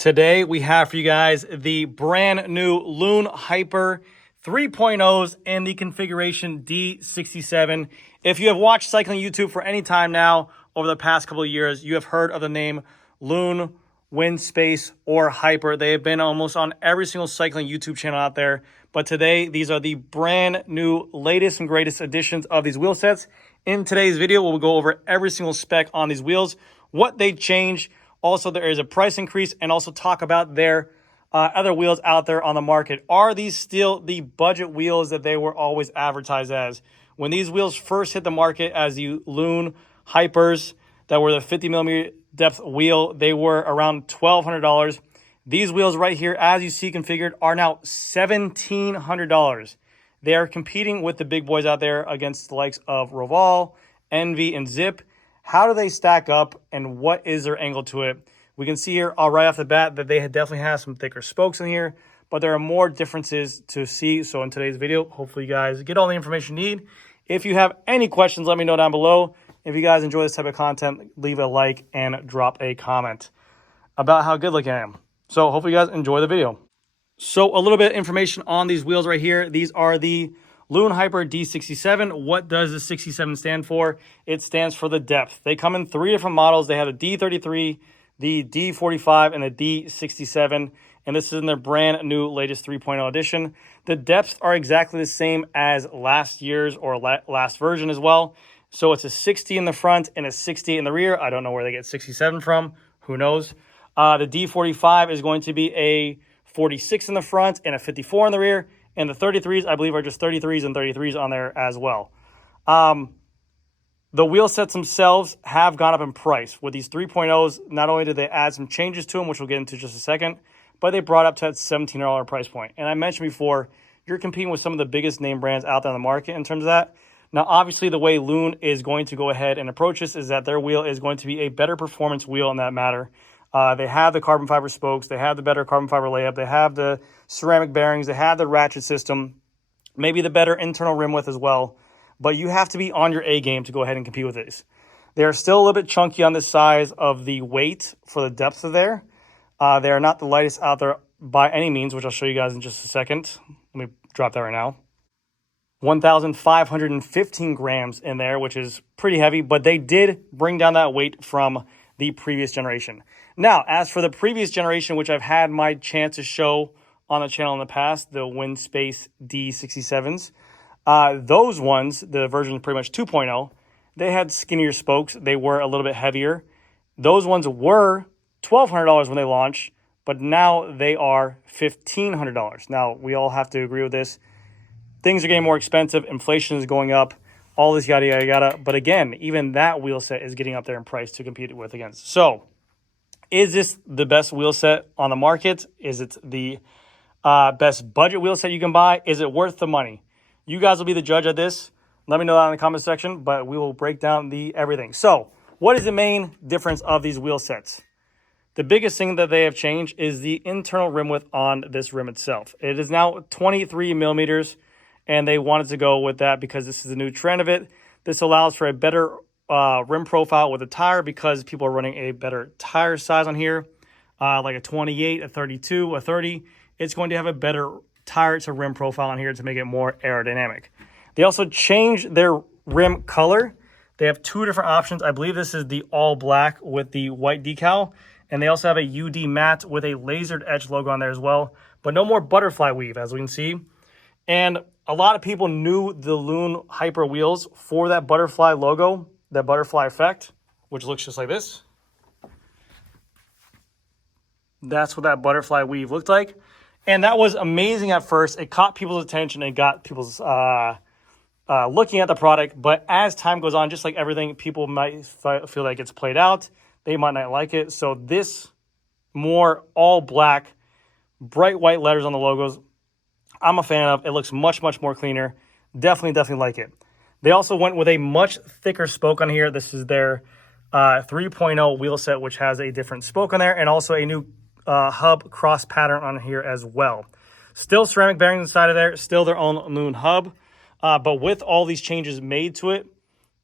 Today we have for you guys the brand new LUN HYPER 3.0s in the configuration D67. If you have watched cycling YouTube for any time now over the past couple of years, you have heard of the name LUN, WINSPACE, or HYPER. They have been almost on every single cycling YouTube channel out there. But today, these are the brand new latest and greatest additions of these wheel sets. In today's video, we'll go over every single spec on these wheels, what they change. Also, there is a price increase, and also talk about their other wheels out there on the market. Are these still the budget wheels that they were always advertised as? When these wheels first hit the market as the LUN HYPERs that were the 50 millimeter depth wheel, they were around $1,200. These wheels right here, as you see configured, are now $1,700. They are competing with the big boys out there against the likes of Referral, Envy, and Zip. How do they stack up, and what is their angle to it? We can see here right off the bat that they definitely have some thicker spokes in here, but there are more differences to see. So in today's video, hopefully you guys get all the information you need. If you have any questions, let me know down below. If you guys enjoy this type of content, leave a like and drop a comment about how good looking I am. So hopefully you guys enjoy the video. So a little bit of information on these wheels right here. These are the LUN HYPER D67. What does the 67 stand for? It stands for the depth. They come in three different models. They have the D33, the D45, and the D67. And this is in their brand new latest 3.0 edition. The depths are exactly the same as last year's or last version as well. So it's a 60 in the front and a 68 in the rear. I don't know where they get 67 from. Who knows? The D45 is going to be a 46 in the front and a 54 in the rear. And the 33s, I believe, are just 33s and 33s on there as well. The wheel sets themselves have gone up in price. With these 3.0s, not only did they add some changes to them, which we'll get into just a second, but they brought up to that $1,700 price point. And I mentioned before, you're competing with some of the biggest name brands out there on the market in terms of that. Now, obviously, the way LUN is going to go ahead and approach this is that their wheel is going to be a better performance wheel in that matter. They have the carbon fiber spokes. They have the better carbon fiber layup. They have the ceramic bearings. They have the ratchet system, maybe the better internal rim width as well. But you have to be on your A game to go ahead and compete with these. They are still a little bit chunky on the size of the weight for the depth of there. They are not the lightest out there by any means, which I'll show you guys in just a second. Let me drop that right now. 1,515 grams in there, which is pretty heavy, but they did bring down that weight from the previous generation. Now, as for the previous generation, which I've had my chance to show on the channel in the past, the WINSPACE D67s, those ones, the version pretty much 2.0, they had skinnier spokes. They were a little bit heavier. Those ones were $1,200 when they launched, but now they are $1,500. Now, we all have to agree with this. Things are getting more expensive. Inflation is going up. All this yada, yada, yada. But again, even that wheel set is getting up there in price to compete with against. So, is this the best wheel set on the market? Is it the best budget wheel set you can buy? Is it worth the money? You guys will be the judge of this. Let me know that in the comment section, but we will break down everything. So, what is the main difference of these wheel sets? The biggest thing that they have changed is the internal rim width on this rim itself. It is now 23 millimeters, and they wanted to go with that because this is the new trend of it. This allows for a better rim profile with a tire because people are running a better tire size on here, like a 28, a 32, a 30. It's going to have a better tire to rim profile on here to make it more aerodynamic. They also changed their rim color. They have two different options. I believe this is the all black with the white decal, and they also have a UD matte with a lasered edge logo on there as well, but no more butterfly weave, as we can see. And a lot of people knew the LUN HYPER wheels for that butterfly logo, that butterfly effect, which looks just like this. That's what that butterfly weave looked like. And that was amazing at first. It caught people's attention and got people's looking at the product. But as time goes on, just like everything, people might feel like it's played out. They might not like it. So this more all black, bright white letters on the logos, I'm a fan of. It looks much, much more cleaner. Definitely like it. They also went with a much thicker spoke on here. This is their 3.0 wheel set, which has a different spoke on there, and also a new hub cross pattern on here as well. Still ceramic bearings inside of there, still their own LUN hub, but with all these changes made to it,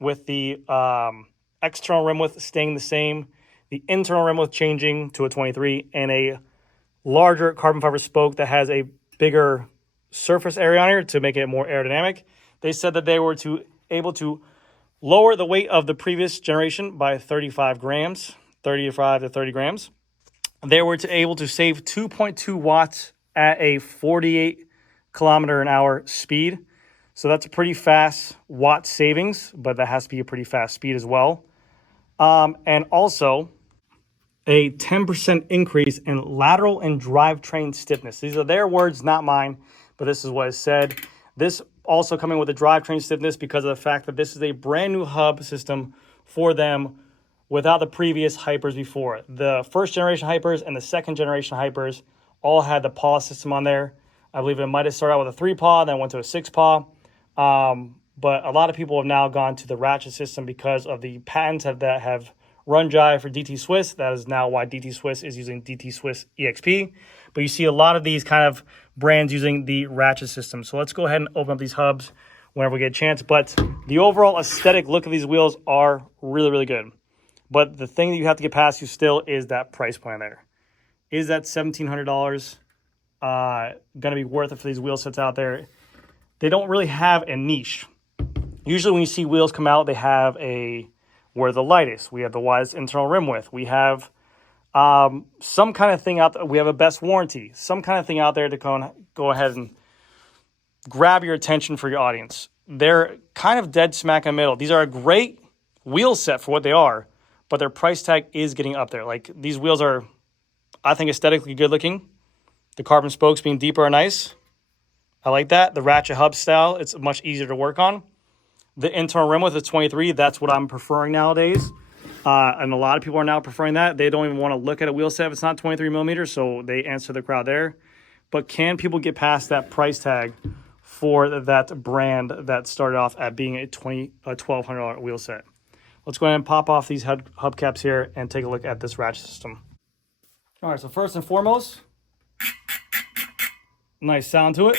with the external rim width staying the same, the internal rim width changing to a 23, and a larger carbon fiber spoke that has a bigger surface area on here to make it more aerodynamic. They said that they were able to lower the weight of the previous generation by 35 grams, 35 to 30 grams. They were able to save 2.2 watts at a 48 kilometer an hour speed. So that's a pretty fast watt savings, but that has to be a pretty fast speed as well. And also a 10% increase in lateral and drivetrain stiffness. These are their words, not mine, but this is what is said. This also coming with the drivetrain stiffness because of the fact that this is a brand new hub system for them without the previous hypers before. The first generation hypers and the second generation hypers all had the paw system on there. I believe it might have started out with a 3-paw, then went to a 6-paw. But a lot of people have now gone to the ratchet system because of the patents that have run dry for DT Swiss. That is now why DT Swiss is using DT Swiss EXP. But you see a lot of these kind of brands using the ratchet system. So let's go ahead and open up these hubs whenever we get a chance. But the overall aesthetic look of these wheels are really, really good. But the thing that you have to get past you still is that price point there. Is that $1,700 going to be worth it for these wheel sets out there? They don't really have a niche. Usually when you see wheels come out, they have we're the lightest. We have the widest internal rim width. We have some kind of thing out there. We have a best warranty. Some kind of thing out there to go ahead and grab your attention for your audience. They're kind of dead smack in the middle. These are a great wheel set for what they are, but their price tag is getting up there. Like, these wheels are, I think, aesthetically good looking. The carbon spokes being deeper are nice. I like that. The ratchet hub style, it's much easier to work on. The internal rim width is 23. That's what I'm preferring nowadays. And a lot of people are now preferring that. They don't even want to look at a wheel set if it's not 23 millimeters, so they answer the crowd there. But can people get past that price tag for that brand that started off at being a $1,200 wheel set? Let's go ahead and pop off these hubcaps here and take a look at this ratchet system. All right, so first and foremost, nice sound to it.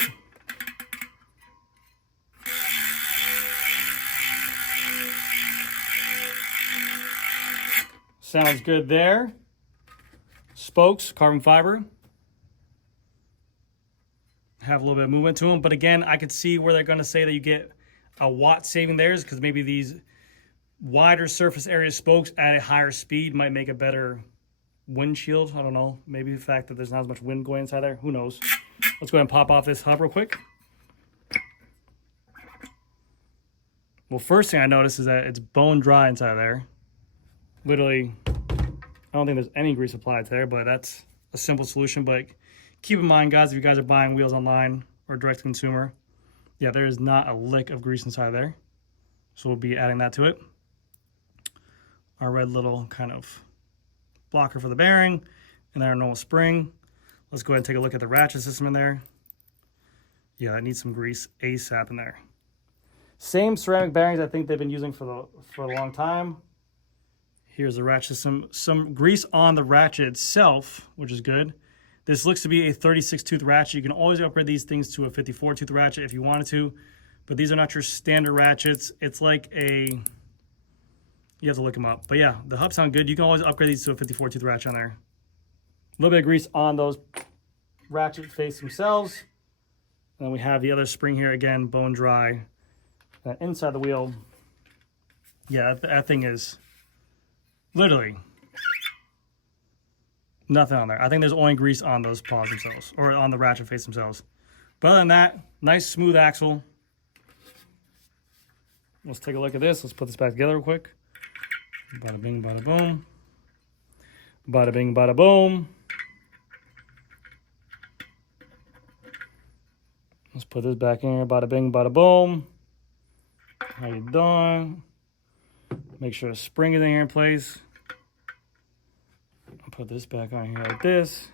Sounds good there. Spokes, carbon fiber. Have a little bit of movement to them. But again, I could see where they're going to say that you get a watt saving there, because maybe these wider surface area spokes at a higher speed might make a better windshield. I don't know. Maybe the fact that there's not as much wind going inside there. Who knows? Let's go ahead and pop off this hub real quick. Well, first thing I noticed is that it's bone dry inside there. Literally, I don't think there's any grease applied there, but that's a simple solution. But keep in mind, guys, if you guys are buying wheels online or direct to consumer, yeah, there is not a lick of grease inside there. So we'll be adding that to it. Our red little kind of blocker for the bearing, and then our normal spring. Let's go ahead and take a look at the ratchet system in there. Yeah, that needs some grease ASAP in there. Same ceramic bearings I think they've been using for a long time. Here's the ratchet system. Some grease on the ratchet itself, which is good. This looks to be a 36-tooth ratchet. You can always upgrade these things to a 54-tooth ratchet if you wanted to, but these are not your standard ratchets. It's like you have to look them up. But yeah, the hubs sound good. You can always upgrade these to a 54-tooth ratchet on there. A little bit of grease on those ratchet face themselves. And then we have the other spring here, again, bone dry. Inside the wheel, yeah, that thing is literally nothing on there. I think there's only grease on those paws themselves, or on the ratchet face themselves. But other than that, nice smooth axle. Let's take a look at this. Let's put this back together real quick. Bada bing, bada boom. Bada bing, bada boom. Let's put this back in here. Bada bing, bada boom. How you doing? Make sure the spring is in here in place. I'll put this back on here like this.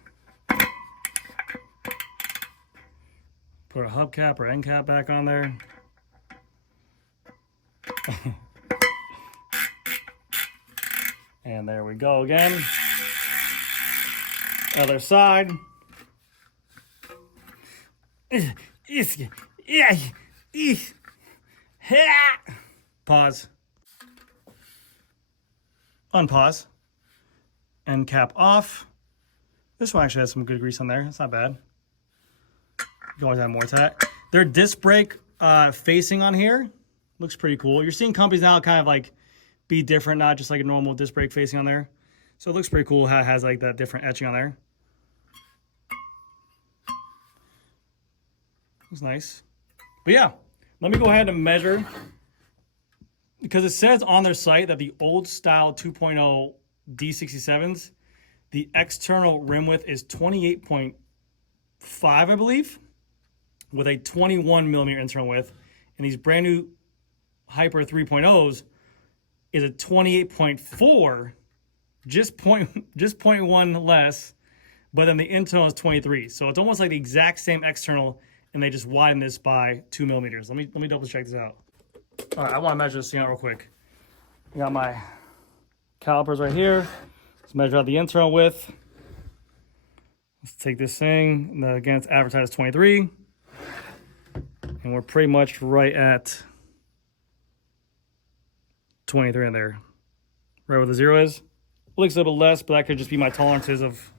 Put a hubcap or end cap back on there. And there we go again. Other side. Pause. Unpause. end cap off. This one actually has some good grease on there. It's not bad. You can always add more to that. Their disc brake facing on here looks pretty cool. You're seeing companies now kind of like be different, not just like a normal disc brake facing on there. So it looks pretty cool how it has like that different etching on there. It's nice. But yeah, let me go ahead and measure, because it says on their site that the old style 2.0 D67s, the external rim width is 28.5, I believe, with a 21 millimeter internal width. And these brand new Hyper 3.0s is a 28.4, just 0.1 less, but then the internal is 23. So it's almost like the exact same external, and they just widen this by 2 millimeters. Let me double check this out. All right, I want to measure this thing out real quick. I got my calipers right here. Let's measure out the internal width. Let's take this thing. Again, it's advertised 23. And we're pretty much right at 23 in there. Right where the 0 is. Looks a little bit less, but that could just be my tolerances of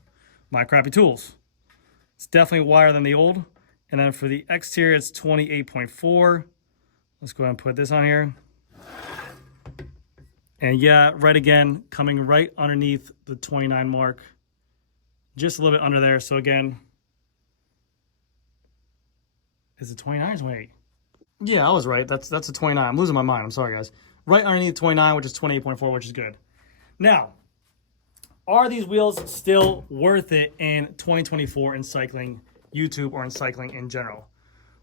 my crappy tools. It's definitely wider than the old. And then for the exterior, it's 28.4. Let's go ahead and put this on here. And yeah, right again, coming right underneath the 29 mark. Just a little bit under there. So again, is it 29 or 28? Yeah, I was right. That's a 29. I'm losing my mind. I'm sorry, guys. Right underneath 29, which is 28.4, which is good. Now, are these wheels still worth it in 2024 in cycling YouTube or in cycling in general?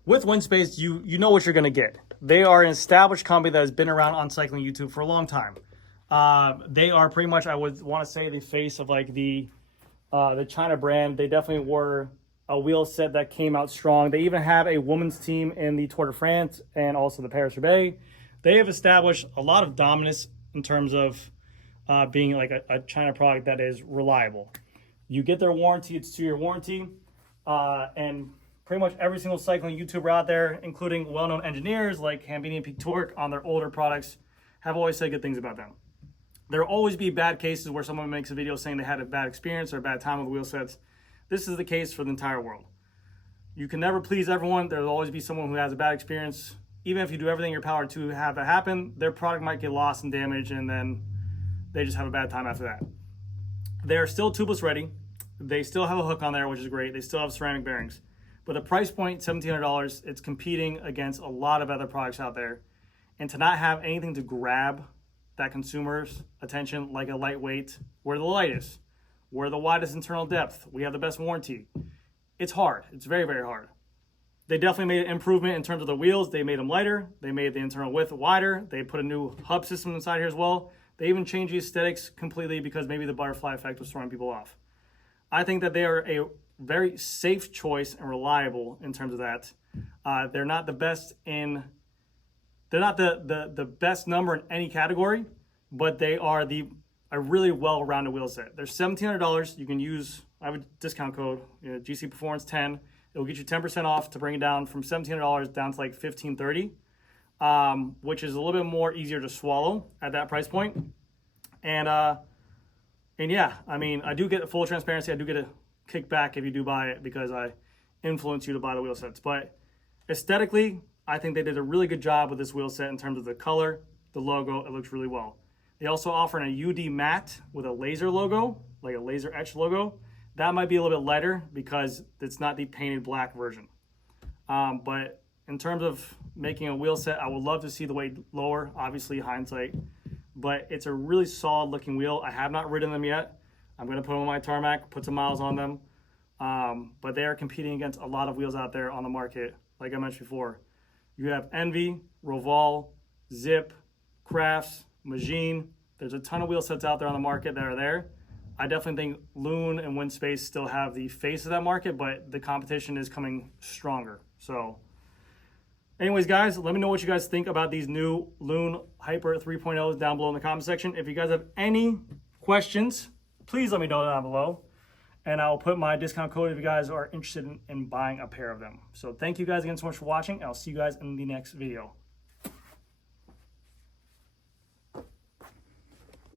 With WINSPACE, you know what you're going to get. They are an established company that has been around on cycling YouTube for a long time. They are pretty much, I would want to say, the face of like the China brand. They definitely were a wheel set that came out strong. They even have a women's team in the Tour de France and also the Paris-Roubaix. They have established a lot of dominance in terms of being like a China product that is reliable. You get their warranty, it's 2-year warranty, and pretty much every single cycling YouTuber out there, including well-known engineers like Hambini and Peak Torque on their older products, have always said good things about them. There will always be bad cases where someone makes a video saying they had a bad experience or a bad time with wheel sets. This is the case for the entire world. You can never please everyone. There will always be someone who has a bad experience. Even if you do everything in your power to have that happen, their product might get lost and damaged, and then they just have a bad time after that. They're still tubeless ready. They still have a hook on there, which is great. They still have ceramic bearings. But the price point, $1,700, it's competing against a lot of other products out there. And to not have anything to grab that consumer's attention, like a lightweight, we're the lightest, we're the widest internal depth, we have the best warranty. It's hard. It's very, very hard. They definitely made an improvement in terms of the wheels. They made them lighter. They made the internal width wider. They put a new hub system inside here as well. They even changed the aesthetics completely because maybe the butterfly effect was throwing people off. I think that they are a very safe choice and reliable in terms of that. They're not the best in, they're not the best number in any category, but they are a really well-rounded wheel set. They're $1,700. You can use, I have a discount code, GC Performance 10. It will get you 10% off to bring it down from $1,700 down to like $1,530, which is a little bit more easier to swallow at that price point. And yeah, I mean, I do get full transparency. I do get a kickback if you do buy it because I influence you to buy the wheel sets. But aesthetically, I think they did a really good job with this wheel set in terms of the color, the logo. It looks really well. They also offer a UD matte with a laser logo, like a laser etched logo. That might be a little bit lighter because it's not the painted black version. But in terms of making a wheel set, I would love to see the weight lower, obviously hindsight. But it's a really solid looking wheel. I have not ridden them yet. I'm going to put them on my tarmac, put some miles on them. But they are competing against a lot of wheels out there on the market. Like I mentioned before, you have Envy, Roval, Zip, Crafts, Magine. There's a ton of wheel sets out there on the market that are there. I definitely think LUN and WINSPACE still have the face of that market, but the competition is coming stronger. So anyways, guys, let me know what you guys think about these new LUN Hyper 3.0s down below in the comment section. If you guys have any questions, please let me know down below. And I'll put my discount code if you guys are interested in buying a pair of them. So thank you guys again so much for watching. I'll see you guys in the next video.